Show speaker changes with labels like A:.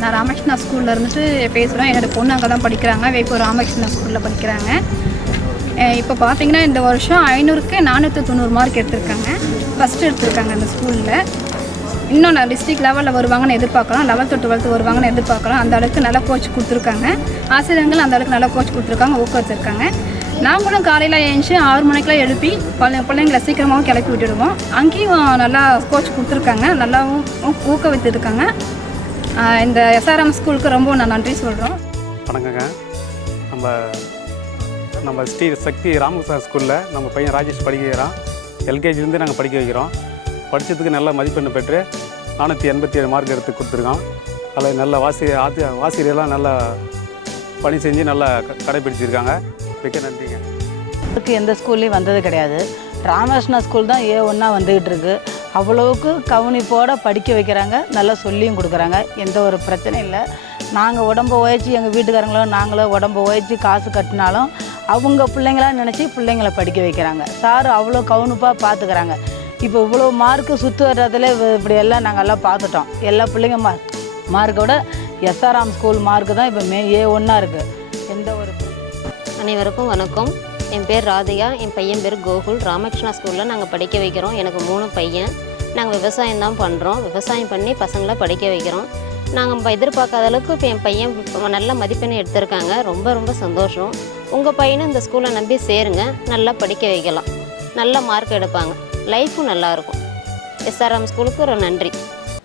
A: நான் ராமகிருஷ்ணா ஸ்கூலில் இருந்துட்டு பேசுகிறோம் என்னோடய பொண்ணு அங்கே தான் படிக்கிறாங்க வேப்பூர் ராமகிருஷ்ணா ஸ்கூலில் படிக்கிறாங்க. இப்போ பார்த்தீங்கன்னா இந்த வருஷம் ஐநூறுக்கு நானூற்றி தொண்ணூறு மார்க் எடுத்திருக்காங்க. ஃபஸ்ட்டு எடுத்திருக்காங்க அந்த ஸ்கூலில். இன்னும் நான் டிஸ்ட்ரிக்ட் லெவலில் வருவாங்கன்னு எதிர்பார்க்கலாம். லெவல்த்து டுவெல்த்து வருவாங்கன்னு எதிர்பார்க்கலாம். அந்த அளவுக்கு நல்ல கோச் கொடுத்துருக்காங்க. ஆசிரியர்கள் அந்த அளவுக்கு நல்லா கோச் கொடுத்துருக்காங்க. ஊக்குவிச்சிருக்காங்க நாங்களும் காலையில் எழுந்துச்சு ஆறு மணிக்கெலாம் எழுப்பி பள்ளி பிள்ளைங்களை சீக்கிரமாகவும் கிளப்பி விட்டுடுவோம். அங்கேயும் நல்லா கோச் கொடுத்துருக்காங்க. நல்லாவும் ஊ- இந்த எஸ்ஆர்எம் ஸ்கூலுக்கு ரொம்ப நான் நன்றி சொல்கிறோம்
B: வணக்கங்க. நம்ம நம்ம ஸ்ரீ சக்தி ராமகிருஷ்ணா ஸ்கூலில் நம்ம பையன் ராஜேஷ் படிக்கிறான். எல்கேஜிலேருந்து நாங்கள் படிக்க வைக்கிறோம். படித்ததுக்கு நல்ல மதிப்பெண் பெற்று நானூற்றி எண்பத்தி ஏழு மார்க் எடுத்து கொடுத்துருக்கான். அதில் நல்ல வாசிரியர் ஆசி ஆசிரியர்லாம் நல்லா பணி செஞ்சு நல்லா க- கடைபிடிச்சிருக்காங்க. மிக்க நன்றிங்க.
C: இதுக்கு எந்த ஸ்கூல்லையும் வந்தது கிடையாது. ராமகிருஷ்ணா ஸ்கூல் தான் ஏ ஒன்றா வந்துக்கிட்டு இருக்கு. அவ்வளவுக்கு கவனிப்போட படிக்க வைக்கிறாங்க. நல்லா சொல்லியும் கொடுக்குறாங்க. எந்த ஒரு பிரச்சனையும் இல்லை. நாங்கள் உடம்ப உழைச்சி எங்கள் வீட்டுக்காரங்களோ நாங்களோ உடம்ப உழைச்சி காசு கட்டினாலும் அவங்க பிள்ளைங்களா நினச்சி பிள்ளைங்களை படிக்க வைக்கிறாங்க. சார் அவ்வளோ கவனிப்பாக பார்த்துக்கிறாங்க இப்போ இவ்வளோ மார்க்கு சுற்று வர்றதுல இப்படி எல்லாம் நாங்கள் எல்லாம் பார்த்துட்டோம் எல்லா பிள்ளைங்க மார்க் மார்க்கோட எஸ்ஆர்ஆம் ஸ்கூல் மார்க்கு தான் இப்போ மே ஏ ஒன்றா இருக்குது எந்த ஒரு
D: அனைவருக்கும் வணக்கம். என் பேர் ராதிகா என் பையன் பேர் கோகுல். ராமகிருஷ்ணா ஸ்கூலில் நாங்கள் படிக்க வைக்கிறோம். எனக்கு மூணு பையன். நாங்கள் விவசாயம் தான் பண்ணுறோம் விவசாயம் பண்ணி பசங்களை படிக்க வைக்கிறோம். நாங்கள் எதிர்பார்க்காத அளவுக்கு இப்போ என் பையன் நல்ல மதிப்பெண் எடுத்திருக்காங்க. ரொம்ப ரொம்ப சந்தோஷம். உங்கள் பையனும் இந்த ஸ்கூலை நம்பி சேருங்க. நல்லா படிக்க வைக்கலாம். நல்ல மார்க் எடுப்பாங்க. லைஃப்பும் நல்லாயிருக்கும் எஸ்ஆர்எம் ஸ்கூலுக்கு ஒரு நன்றி.